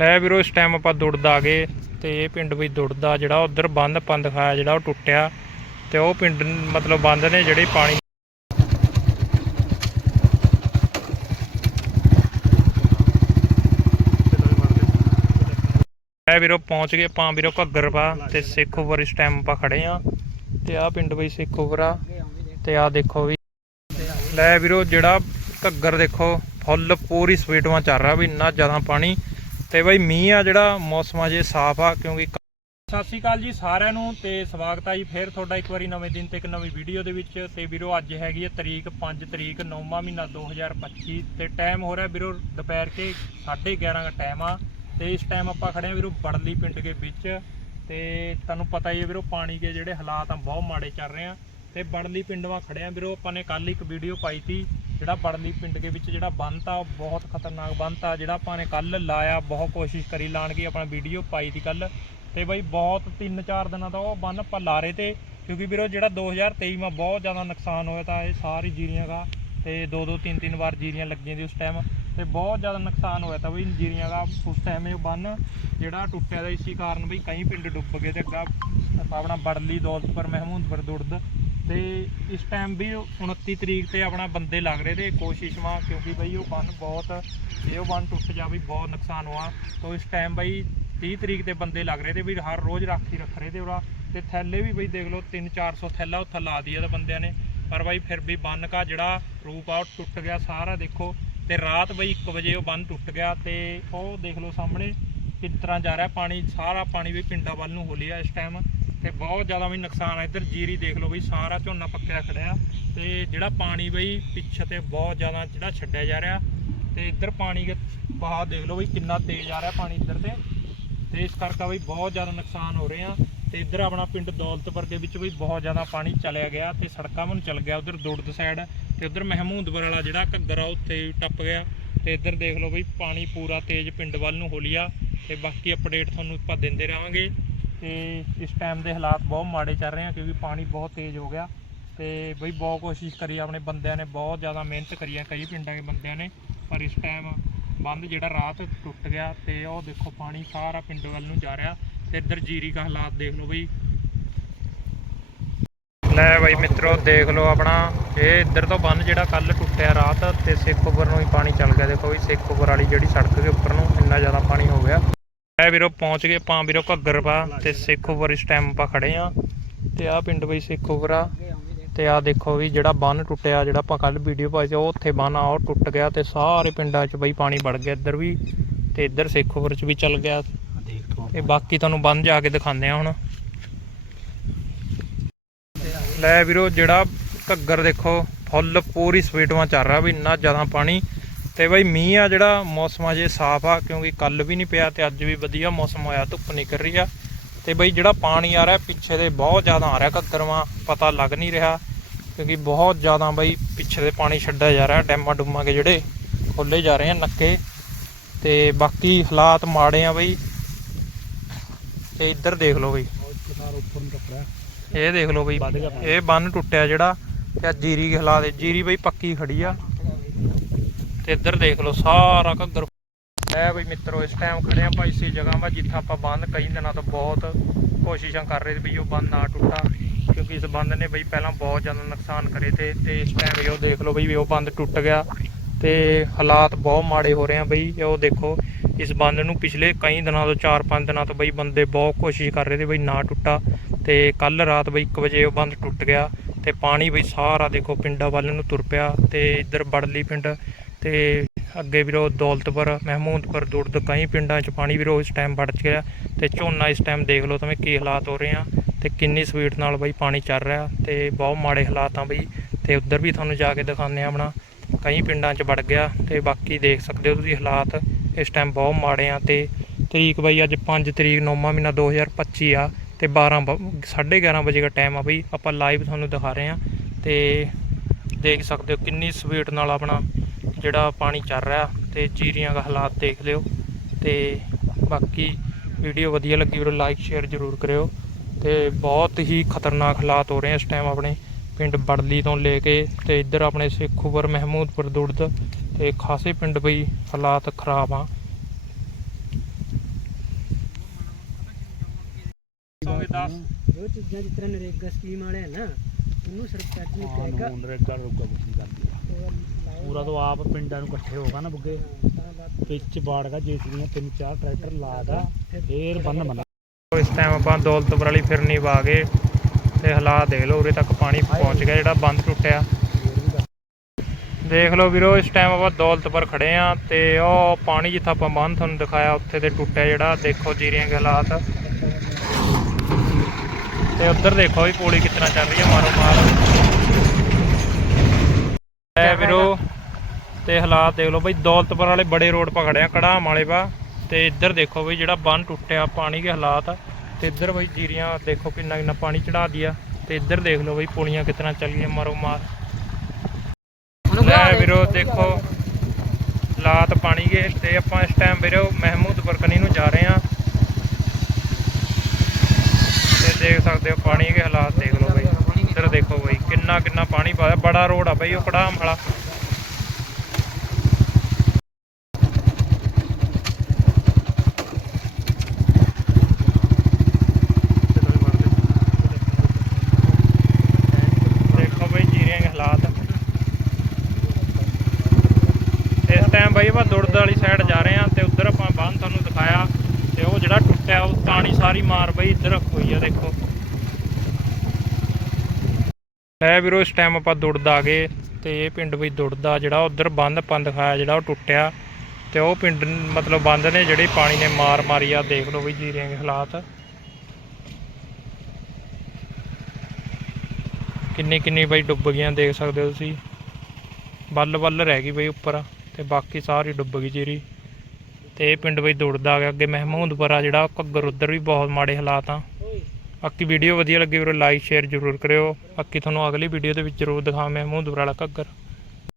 ਲੈ ਵੀਰੋ, ਇਸ ਟਾਈਮ ਆਪਾਂ ਦੁੜਦ ਆ ਗਏ ਤੇ ਇਹ ਪਿੰਡ ਵੀ ਦੁੜਦਾ, ਜਿਹੜਾ ਉਧਰ ਬੰਦ ਪੰਦ ਖਾਇਆ ਜਿਹੜਾ ਉਹ ਟੁੱਟਿਆ ਤੇ ਉਹ ਪਿੰਡ ਮਤਲਬ ਬੰਦ ਨੇ ਜਿਹੜੇ ਪਾਣੀ ਲੈ ਵੀਰੋ, ਪਹੁੰਚ ਗਏ ਆਪਾਂ ਵੀਰੋ ਘੱਗਰਪਾ ਤੇ ਸੇਖੋਵਰ ਇਸ ਟਾਈਮ ਆਪਾਂ ਖੜੇ ਆ ਤੇ ਆਹ ਪਿੰਡ ਬਈ ਸੇਖੋਵਰ ਆ ਤੇ ਆਹ ਦੇਖੋ ਵੀ ਲੈ ਵੀਰੋ, ਜਿਹੜਾ ਘੱਗਰ ਦੇਖੋ, ਫੁੱਲ ਪੂਰੀ ਸਵੀਟਵਾਂ ਚੱਲ ਰਿਹਾ ਵੀ ਇੰਨਾ ਜ਼ਿਆਦਾ ਪਾਣੀ ਤੇ ਬਾਈ ਮੀਂਹ ਆ ਜਿਹੜਾ, ਮੌਸਮ ਆ ਜੇ ਸਾਫ਼ ਆ ਕਿਉਂਕਿ ਸਤਿ ਸ਼੍ਰੀ ਅਕਾਲ ਜੀ ਸਾਰਿਆਂ ਨੂੰ ਤੇ ਸਵਾਗਤ ਆ ਜੀ ਫੇਰ ਤੁਹਾਡਾ ਇੱਕ ਵਾਰੀ ਨਵੇਂ ਦਿਨ ਤੇ ਇੱਕ ਨਵੀਂ ਵੀਡੀਓ ਦੇ ਵਿੱਚ। ਤੇ ਵੀਰੋ, ਅੱਜ ਹੈਗੀ ਹੈ ਤਰੀਕ 5 ਤਰੀਕ 9ਵਾਂ ਮਹੀਨਾ 2025 ਤੇ ਟਾਈਮ ਹੋ ਰਿਹਾ ਵੀਰੋ ਦੁਪਹਿਰ ਕੇ 11:30 ਦਾ ਟਾਈਮ ਆ ਤੇ ਇਸ ਟਾਈਮ ਆਪਾਂ ਖੜੇ ਆ ਵੀਰੋ ਬੜਲੀ ਪਿੰਡ ਦੇ ਵਿੱਚ ਤੇ ਤੁਹਾਨੂੰ ਪਤਾ ਹੀ ਹੈ ਵੀਰੋ ਪਾਣੀ ਦੇ ਜਿਹੜੇ ਹਾਲਾਤ ਆ ਬਹੁਤ ਮਾੜੇ ਚੱਲ ਰਹੇ ਆ ਤੇ ਬੜਲੀ ਪਿੰਡ ਵਾ ਖੜੇ ਆ ਵੀਰੋ, ਆਪਾਂ ਨੇ ਕੱਲ ਇੱਕ ਵੀਡੀਓ ਪਾਈ ਸੀ ਜਿਹੜਾ ਬੜਲੀ ਪਿੰਡ ਦੇ ਵਿੱਚ ਜਿਹੜਾ ਬੰਦ ਉਹ ਬਹੁਤ ਖਤਰਨਾਕ ਬੰਦ ਆ ਜਿਹੜਾ ਆਪਾਂ ਨੇ ਕੱਲ ਲਾਇਆ, ਬਹੁਤ ਕੋਸ਼ਿਸ਼ ਕਰੀ ਲਾਣ ਦੀ ਆਪਣਾ ਵੀਡੀਓ ਪਾਈ ਤੀ ਕੱਲ ਤੇ ਬਈ ਬਹੁਤ 3-4 ਦਿਨਾਂ ਦਾ ਉਹ ਬੰਨ ਆਪਾਂ ਲਾ ਰਹੇ ਤੇ, ਕਿਉਂਕਿ ਵੀਰੋ ਜਿਹੜਾ 2023 ਮਾ ਬਹੁਤ ਜ਼ਿਆਦਾ ਨੁਕਸਾਨ ਹੋਇਆ ਤਾਂ ਇਹ ਸਾਰੀ ਜੀਰੀਆਂ ਦਾ, ਤੇ ਦੋ ਦੋ ਤਿੰਨ ਤਿੰਨ ਵਾਰ ਜੀਰੀਆਂ ਲੱਗੀਆਂ ਦੀ ਉਸ ਟਾਈਮ ਤੇ ਬਹੁਤ ਜ਼ਿਆਦਾ ਨੁਕਸਾਨ ਹੋਇਆ ਤਾਂ ਬਈ ਜੀਰੀਆਂ ਦਾ ਉਸ ਟਾਈਮ ਇਹ ਬੰਨ ਜਿਹੜਾ ਟੁੱਟਿਆ ਦਾ ਇਸੇ ਕਾਰਨ ਬਈ ਕਈ ਪਿੰਡ ਡੁੱਬ ਗਏ ਤੇ ਅੱਗਾ ਆਪਣਾ ਬੜਲੀ, ਦੌਲਤਪੁਰ, ਮਹਿਮੂਦਪੁਰ, ਦੁਰਦ ਤੇ ਇਸ ਟਾਈਮ ਵੀ 29 ਤਰੀਕ ਤੇ ਆਪਣਾ ਬੰਦੇ ਲੱਗ ਰਹੇ ਤੇ ਕੋਸ਼ਿਸ਼ ਮਾ ਕਿਉਂਕਿ ਬਈ ਉਹ ਬੰਨ ਬਹੁਤ, ਜੇ ਉਹ ਬੰਨ ਟੁੱਟ ਜਾ ਵੀ ਬਹੁਤ ਨੁਕਸਾਨ ਹੋਆ। ਤਾਂ ਇਸ ਟਾਈਮ ਬਈ 30 ਤਰੀਕ ਤੇ ਬੰਦੇ ਲੱਗ ਰਹੇ ਤੇ ਵੀ ਹਰ ਰੋਜ਼ ਰਾਖੀ ਰੱਖ ਰਹੇ ਤੇ ਉਹਦਾ। ਤੇ ਥੈਲੇ ਵੀ ਬਈ ਦੇਖ ਲਓ 3-400 ਥੈਲਾ ਉੱਥੇ ਲਾ ਦਿਆ ਤਾਂ ਬੰਦਿਆਂ ਨੇ। ਪਰ ਬਾਈ ਫਿਰ ਵੀ ਬੰਨ ਕਾ ਜਿਹੜਾ ਰੂਪ ਆ, ਉਹ ਟੁੱਟ ਗਿਆ ਸਾਰਾ ਦੇਖੋ। ਤੇ ਰਾਤ ਬਈ 1 ਵਜੇ ਉਹ ਬੰਨ ਟੁੱਟ ਗਿਆ ਤੇ ਉਹ ਦੇਖ ਲਓ ਸਾਹਮਣੇ ਕਿਸ ਤਰ੍ਹਾਂ ਜਾ ਰਿਹਾ, ਪਾਣੀ, ਸਾਰਾ ਪਾਣੀ ਵੀ ਪਿੰਡਾਂ ਵੱਲ ਨੂੰ ਹੋ ਲਿਆ ਇਸ ਟਾਈਮ ਤੇ ਬਹੁਤ ਜ਼ਿਆਦਾ ਵੀ ਨੁਕਸਾਨ ਆ। ਇੱਧਰ ਜੀਰੀ ਦੇਖ ਲਓ ਬਈ, ਸਾਰਾ ਝੋਨਾ ਪੱਕਿਆ ਖੜਿਆ। ਤੇ ਜਿਹੜਾ ਪਾਣੀ ਬਈ ਪਿੱਛੇ ਤੇ ਬਹੁਤ ਜ਼ਿਆਦਾ ਜਿਹੜਾ ਛੱਡਿਆ ਜਾ ਰਿਹਾ। ਤੇ ਇੱਧਰ ਪਾਣੀ ਦੇ ਬਹਾਅ ਦੇਖ ਲਓ ਬਈ, ਕਿੰਨਾ ਤੇਜ਼ ਆ ਰਿਹਾ ਪਾਣੀ ਇੱਧਰ ਤੇ। ਤੇ ਇਸ ਕਰਕੇ ਬਈ ਬਹੁਤ ਜ਼ਿਆਦਾ ਨੁਕਸਾਨ ਹੋ ਰਿਹਾ ਆ। ਤੇ ਇੱਧਰ ਆਪਣਾ ਪਿੰਡ ਦੌਲਤਪੁਰ ਦੇ ਵਿੱਚ ਵੀ ਬਹੁਤ ਜ਼ਿਆਦਾ ਪਾਣੀ ਚਲਿਆ ਗਿਆ ਤੇ ਸੜਕਾਂ ਵੱਲ ਨੂੰ ਚਲ ਗਿਆ ਉਧਰ ਦੁੜਦ ਸਾਈਡ ਤੇ ਉਧਰ ਮਹਿਮੂਦਪੁਰ ਵਾਲਾ ਜਿਹੜਾ ਘੱਗਰ ਆ ਉੱਥੇ ਹੀ ਟੱਪ ਗਿਆ। ਤੇ ਇੱਧਰ ਦੇਖ ਲਓ ਬਈ, ਪਾਣੀ ਪੂਰਾ ਤੇਜ਼ ਪਿੰਡ ਵੱਲ ਨੂੰ ਹੋ ਲਿਆ ਤੇ ਬਾਕੀ ਅਪਡੇਟ ਤੁਹਾਨੂੰ ਆਪਾਂ ਦਿੰਦੇ ਰਹਾਂਗੇ। ਤੇ ਇਸ ਟਾਈਮ ਦੇ ਹਾਲਾਤ ਬਹੁਤ ਮਾੜੇ ਚੱਲ ਰਹੇ ਆ ਕਿਉਂਕਿ ਪਾਣੀ ਬਹੁਤ ਤੇਜ਼ ਹੋ ਗਿਆ ਤੇ ਬਈ ਬਹੁਤ ਕੋਸ਼ਿਸ਼ ਕਰੀ ਆਪਣੇ ਬੰਦਿਆਂ ਨੇ, ਬਹੁਤ ਜ਼ਿਆਦਾ ਮਿਹਨਤ ਕਰੀ ਆ ਕਈ ਪਿੰਡਾਂ ਦੇ ਬੰਦਿਆਂ ਨੇ, ਪਰ ਇਸ ਟਾਈਮ ਬੰਦ ਜਿਹੜਾ ਰਾਤ ਟੁੱਟ ਗਿਆ ਤੇ ਉਹ ਦੇਖੋ ਪਾਣੀ ਸਾਰਾ ਪਿੰਡ ਵੱਲ ਨੂੰ ਜਾ ਰਿਹਾ ਤੇ ਇੱਧਰ ਜੀਰੀ ਦਾ ਹਾਲਾਤ ਦੇਖ ਲਓ ਬਈ। ਲੈ ਬਾਈ ਮਿੱਤਰੋ, ਦੇਖ ਲਓ ਆਪਣਾ, ਇਹ ਇੱਧਰ ਤੋਂ ਬੰਨ ਜਿਹੜਾ ਕੱਲ ਟੁੱਟਿਆ ਰਾਤ ਤੇ ਸੇਖੋਪੁਰ ਨੂੰ ਹੀ ਪਾਣੀ ਚੱਲ ਗਿਆ। ਦੇਖੋ ਵੀ ਸੇਖੋਪੁਰ ਵਾਲੀ ਜਿਹੜੀ ਸੜਕ ਦੇ ਉੱਪਰ ਨੂੰ ਇੰਨਾ ਜ਼ਿਆਦਾ ਪਾਣੀ ਹੋ ਗਿਆ। ਲੈ ਵੀਰੋ, ਪਹੁੰਚ ਗਏ ਆਪਾਂ ਵੀਰੋ ਘੱਗਰਪਾ ਤੇ ਸੇਖੋਪੁਰ ਇਸ ਟਾਈਮ ਆਪਾਂ ਖੜੇ ਆ। ਤੇ ਆਹ ਪਿੰਡ ਬਈ ਸੇਖੋਪੁਰ ਆ। ਤੇ ਆਹ ਦੇਖੋ ਵੀ ਜਿਹੜਾ ਬੰਨ ਟੁੱਟਿਆ, ਜਿਹੜਾ ਆਪਾਂ ਕੱਲ ਵੀਡੀਓ ਪਾਈ ਸੀ, ਉਹ ਉੱਥੇ ਬੰਨ ਆ, ਉਹ ਟੁੱਟ ਗਿਆ ਤੇ ਸਾਰੇ ਪਿੰਡਾਂ 'ਚ ਬਈ ਪਾਣੀ ਵੜ ਗਿਆ ਇੱਧਰ ਵੀ ਤੇ ਇੱਧਰ ਸੇਖੋਪੁਰ 'ਚ ਵੀ ਚੱਲ ਗਿਆ। ਤੇ ਬਾਕੀ ਤੁਹਾਨੂੰ ਬੰਨ ਜਾ ਕੇ ਦਿਖਾਉਂਦੇ ਆ ਹੁਣ। ਲੈ ਵੀਰੋ, ਜਿਹੜਾ ਘੱਗਰ ਦੇਖੋ, ਫੁੱਲ ਪੂਰੀ ਸਵੀਟਵਾਂ ਚੱਲ ਰਿਹਾ ਵੀ ਇੰਨਾ ਜ਼ਿਆਦਾ ਪਾਣੀ। ਤੇ ਬਈ ਮੀਂਹ ਆ ਜਿਹੜਾ ਮੌਸਮ ਅਜੇ ਸਾਫ਼ ਆ ਕਿਉਂਕਿ ਕੱਲ ਵੀ ਨਹੀਂ ਪਿਆ ਤੇ ਅੱਜ ਵੀ ਵਧੀਆ ਮੌਸਮ ਹੋਇਆ ਧੁੱਪ ਨਿਕਲ ਰਹੀ ਆ। ਤੇ ਬਈ ਜਿਹੜਾ ਪਾਣੀ ਆ ਰਿਹਾ ਪਿੱਛੇ ਦੇ ਬਹੁਤ ਜ਼ਿਆਦਾ ਆ ਰਿਹਾ ਘੱਗਰਵਾਂ ਪਤਾ ਲੱਗ ਨਹੀਂ ਰਿਹਾ ਕਿਉਂਕਿ ਬਹੁਤ ਜ਼ਿਆਦਾ ਬਈ ਪਿੱਛੇ ਦੇ ਪਾਣੀ ਛੱਡਿਆ ਜਾ ਰਿਹਾ ਡੈਮਾਂ ਡੁੰਮਾਂ ਕੇ ਜਿਹੜੇ ਖੋਲੇ ਜਾ ਰਹੇ ਆ ਨੱਕੇ। ਤੇ ਬਾਕੀ ਹਾਲਾਤ ਮਾੜੇ ਆ ਬਈ। ਤੇ ਇੱਧਰ ਦੇਖ ਲਓ ਬਈ। ਇਹ ਦੇਖ ਲਓ ਬਈ। ਇਹ ਬੰਨ ਟੁੱਟਿਆ ਜਿਹੜਾ ਤੇ ਜੀਰੀ ਦੇ ਹਾਲਾਤ ਜੀਰੀ ਬਈ ਪੱਕੀ ਖੜੀ ਆ। ਤੇ ਇੱਧਰ ਦੇਖ ਲਓ ਸਾਰਾ ਘੱਗਰ ਐ ਬਈ ਮਿੱਤਰੋ, ਇਸ ਟਾਈਮ ਖੜੇ ਆ ਭਾਈ ਇਸੇ ਜਗ੍ਹਾ ਵਾ, ਜਿੱਥੇ ਆਪਾਂ ਬੰਦ ਕਈ ਦਿਨਾਂ ਤੋਂ ਬਹੁਤ ਕੋਸ਼ਿਸ਼ਾਂ ਕਰ ਰਹੇ ਸੀ ਵੀ ਉਹ ਬੰਦ ਨਾ ਟੁੱਟਾ, ਕਿਉਂਕਿ ਇਸ ਬੰਦ ਨੇ ਬਈ ਪਹਿਲਾਂ ਬਹੁਤ ਜ਼ਿਆਦਾ ਨੁਕਸਾਨ ਕਰੇ ਤੇ ਤੇ ਇਸ ਟਾਈਮ ਵੀ ਉਹ ਦੇਖ ਲਓ ਬਈ ਵੀ ਉਹ ਬੰਦ ਟੁੱਟ ਗਿਆ ਤੇ ਹਾਲਾਤ ਬਹੁਤ ਮਾੜੇ ਹੋ ਰਹੇ ਆ ਬਈ ਉਹ ਦੇਖੋ, ਇਸ ਬੰਦ ਨੂੰ ਪਿਛਲੇ ਕਈ ਦਿਨਾਂ ਤੋਂ 4-5 ਦਿਨਾਂ ਤੋਂ ਬਈ ਬੰਦੇ ਬਹੁਤ ਕੋਸ਼ਿਸ਼ ਕਰ ਰਹੇ ਸੀ ਬਈ ਨਾ ਟੁੱਟਾ ਤੇ ਕੱਲ ਰਾਤ ਬਈ 1 ਵਜੇ ਉਹ ਬੰਦ ਟੁੱਟ ਗਿਆ ਤੇ ਪਾਣੀ ਬਈ ਸਾਰਾ ਦੇਖੋ ਪਿੰਡਾਂ ਵੱਲ ਨੂੰ ਤੁਰ ਪਿਆ ਤੇ ਇੱਧਰ ਬੜਲੀ ਪਿੰਡ ਤੇ ਅੱਗੇ ਵੀਰੋ ਦੌਲਤਪੁਰ, ਮਹਿਮੂਦਪੁਰ, ਦੁਰਦ, ਕਈ ਪਿੰਡਾਂ 'ਚ ਪਾਣੀ ਵੀਰੋ ਇਸ ਟਾਈਮ ਵੜ ਚੁੱਕਿਆ ਤੇ ਝੋਨਾ ਇਸ ਟਾਈਮ ਦੇਖ ਲਓ ਤੁਸੀਂ ਕੀ ਹਾਲਾਤ ਹੋ ਰਹੇ ਆ ਤੇ ਕਿੰਨੀ ਸਪੀਡ ਨਾਲ ਬਈ ਪਾਣੀ ਚੱਲ ਰਿਹਾ ਤੇ ਬਹੁਤ ਮਾੜੇ ਹਾਲਾਤ ਆ ਬਈ ਤੇ ਉੱਧਰ ਵੀ ਤੁਹਾਨੂੰ ਜਾ ਕੇ ਦਿਖਾਉਂਦੇ ਆ ਆਪਣਾ। ਕਈ ਪਿੰਡਾਂ 'ਚ ਵੜ ਗਿਆ ਤੇ ਬਾਕੀ ਦੇਖ ਸਕਦੇ ਹੋ ਤੁਸੀਂ ਹਾਲਾਤ, ਇਸ ਟਾਈਮ ਬਹੁਤ ਮਾੜੇ ਆ ਤੇ ਤਰੀਕ ਬਈ ਅੱਜ 5 ਤਰੀਕ 9ਵਾਂ ਮਹੀਨਾ 2025 ਆ ਤੇ 12 ਬ- 11:30 ਵਜੇ ਦਾ ਟਾਈਮ ਆ ਬਈ, ਆਪਾਂ ਲਾਈਵ ਤੁਹਾਨੂੰ ਦਿਖਾ ਰਹੇ ਆ ਤੇ ਦੇਖ ਸਕਦੇ ਹੋ ਕਿੰਨੀ ਸਪੀਡ ਨਾਲ ਆਪਣਾ ਜਿਹੜਾ ਪਾਣੀ ਚੱਲ ਰਿਹਾ ਅਤੇ ਜੀਰੀਆਂ ਦਾ ਹਾਲਾਤ ਦੇਖ ਲਿਓ ਅਤੇ ਬਾਕੀ ਵੀਡੀਓ ਵਧੀਆ ਲੱਗੀ ਵੀਰੋ ਲਾਈਕ ਸ਼ੇਅਰ ਜ਼ਰੂਰ ਕਰਿਓ ਅਤੇ ਬਹੁਤ ਹੀ ਖਤਰਨਾਕ ਹਾਲਾਤ ਹੋ ਰਹੇ ਇਸ ਟਾਈਮ ਆਪਣੇ ਪਿੰਡ ਬੜਲੀ ਤੋਂ ਲੈ ਕੇ ਅਤੇ ਇੱਧਰ ਆਪਣੇ ਸੇਖੂਪੁਰ ਮਹਿਮੂਦਪੁਰ ਦੁੜਦ ਅਤੇ ਖਾਸੇ ਪਿੰਡ ਬਈ ਹਾਲਾਤ ਖਰਾਬ ਆ। ਉਹ ਚੀਜ਼ਾਂ ਜਿਸ ਤਰ੍ਹਾਂ ਨਰੇਗਾ ਸਕੀਮ ਵਾਲੇ ਨਾ ਉਹਨੂੰ ਸਰਕਾਰ ਨੂੰ ਕਹੇਗਾ ਪੂਰਾ ਤੋਂ ਆਪ ਪਿੰਡਾਂ ਨੂੰ ਇਕੱਠੇ ਹੋਗਾ ਨਾ ਬੁੱਗੇ। ਵਿੱਚ ਬਾੜਗਾ ਜੇਸੀਆਂ ਤਿੰਨ ਚਾਰ ਟਰੈਕਟਰ ਲਾਗਾ ਫੇਰ ਬੰਨ ਬਣਾ ਇਸ ਟਾਈਮ ਆਪਾਂ ਦੌਲਤਪੁਰ ਵਾਲੀ ਫਿਰਨੀ ਪਾ ਗਏ ਤੇ ਹਾਲਾਤ ਦੇਖ ਲਓ, ਉਰੇ ਤੱਕ ਪਾਣੀ ਪਹੁੰਚ ਗਿਆ ਜਿਹੜਾ ਬੰਦ ਟੁੱਟਿਆ। ਦੇਖ ਲਓ ਵੀਰੋ, ਇਸ ਟਾਈਮ ਆਪਾਂ ਦੌਲਤਪੁਰ ਖੜੇ ਆ ਤੇ ਉਹ ਪਾਣੀ ਜਿੱਥੇ ਆਪਾਂ ਬੰਦ ਤੁਹਾਨੂੰ ਦਿਖਾਇਆ, ਉੱਥੇ ਤੇ ਟੁੱਟਿਆ ਜਿਹੜਾ, ਦੇਖੋ ਜੀਰੀਆਂ ਦੇ ਹਾਲਾਤ। ਤੇ ਉੱਧਰ ਦੇਖੋ ਵੀ ਪੋਲੀ ਕਿਤਨਾ ਚੱਲ ਰਹੀ ਹੈ ਮਾਰੋ ਮਾਰ ਐ ਵੀਰੋ ਤੇ ਹਾਲਾਤ ਦੇਖ ਲਓ ਬਈ, ਦੌਲਤਪੁਰ ਵਾਲੇ ਬੜੇ ਰੋਡ ਪਕੜਿਆ ਕੜਾਮ ਵਾਲੇ ਪਾ। ਤੇ ਇੱਧਰ ਦੇਖੋ ਬਈ, ਜਿਹੜਾ ਬੰਨ ਟੁੱਟਿਆ, ਪਾਣੀ ਦੇ ਹਾਲਾਤ ਤੇ ਇੱਧਰ ਬਈ ਜੀਰੀਆਂ, ਦੇਖੋ ਕਿੰਨਾ ਕਿੰਨਾ ਪਾਣੀ ਚੜਾ ਦਿਆ। ਤੇ ਇੱਧਰ ਦੇਖ ਲਓ ਬਈ, ਪੁਲੀਆਂ ਕਿਤਨਾ ਚੱਲ ਗਈਆਂ, ਮਾਰੋ ਮਾਰ। ਲੈ ਵੀਰੋ, ਦੇਖੋ, ਹਾਲਾਤ ਪਾਣੀ ਦੇ, ਤੇ ਆਪਾਂ ਇਸ ਟਾਈਮ ਵੀਰੋ ਮਹਿਮੂਦਪੁਰ ਕਨੀ ਨੂੰ ਜਾ ਰਹੇ ਹਾਂ। ਤੇ ਦੇਖ ਸਕਦੇ ਹੋ, ਪਾਣੀ ਦੇ ਹਾਲਾਤ ਦੇਖ ਲਓ ਬਈ। ਇੱਧਰ ਦੇਖੋ ਬਈ, ਕਿੰਨਾ ਕਿੰਨਾ ਪਾਣੀ ਪਾਇਆ। ਬੜਾ ਰੋਡ ਆ ਬਈ, ਉਹ ਕੜਾਮ ਵਾਲਾ ਦੇਖੋ ਬਈ ਜੀਰਿਆਂ ਦੇ ਹਾਲਾਤ ਇਸ ਟਾਈਮ ਬਈ ਵਾਲੀ ਸਾਈਡ ਜਾ ਰਹੇ ਹਾਂ ਤੇ ਉੱਧਰ ਆਪਾਂ ਬੰਨ ਤੁਹਾਨੂੰ ਦਿਖਾਇਆ ਤੇ ਉਹ ਜਿਹੜਾ ਟੁੱਟਿਆ ਉਹ ਪਾਣੀ ਸਾਰੀ ਮਾਰ ਬਈ ਇੱਧਰ ਹੋਈ ਆ ਦੇਖੋ। ਲੈ ਵੀਰੋ, ਇਸ ਟਾਈਮ ਆਪਾਂ ਦੁੜਦ ਆ ਗਏ ਤੇ ਇਹ ਪਿੰਡ ਬਈ ਦੁੜਦਾ ਜਿਹੜਾ ਉਧਰ ਬੰਦ ਆਪਾਂ ਦਿਖਾਇਆ, ਜਿਹੜਾ ਉਹ ਟੁੱਟਿਆ ਤੇ ਉਹ ਪਿੰਡ ਮਤਲਬ ਬੰਦ ਨੇ ਜਿਹੜੇ ਪਾਣੀ ਨੇ ਮਾਰ ਮਾਰੀ ਆ, ਦੇਖ ਲਓ ਬਈ ਜੀਰਿਆਂ ਦੇ ਹਾਲਾਤ। ਕਿੰਨੀ ਕਿੰਨੀ ਬਈ ਡੁੱਬ ਗਈਆਂ, ਦੇਖ ਸਕਦੇ ਹੋ ਤੁਸੀਂ। ਬੱਲ ਬੱਲ ਰਹਿ ਗਈ ਬਈ ਉੱਪਰ। ਤੇ ਬਾਕੀ ਸਾਰੀ ਡੁੱਬ ਗਈ ਜੀਰੀ। ਤੇ ਇਹ ਪਿੰਡ ਬਈ ਦੌੜਦਾ ਆ ਗਿਆ। ਅੱਗੇ ਮਹਿਮੂਦਪੁਰਾ ਜਿਹੜਾ ਉਹ ਘੱਗਰ ਉੱਧਰ ਵੀ ਬਹੁਤ ਮਾੜੇ ਹਾਲਾਤ ਆ। ਬਾਕੀ ਵੀਡੀਓ ਵਧੀਆ ਲੱਗੀ ਵੀਰੋ ਲਾਈਕ ਸ਼ੇਅਰ ਜ਼ਰੂਰ ਕਰਿਓ। ਬਾਕੀ ਤੁਹਾਨੂੰ ਅਗਲੀ ਵੀਡੀਓ ਦੇ ਵਿੱਚ ਜ਼ਰੂਰ ਦਿਖਾਵਾਂ ਮਹਿਮੂਦਪੁਰਾ ਵਾਲਾ ਘੱਗਰ।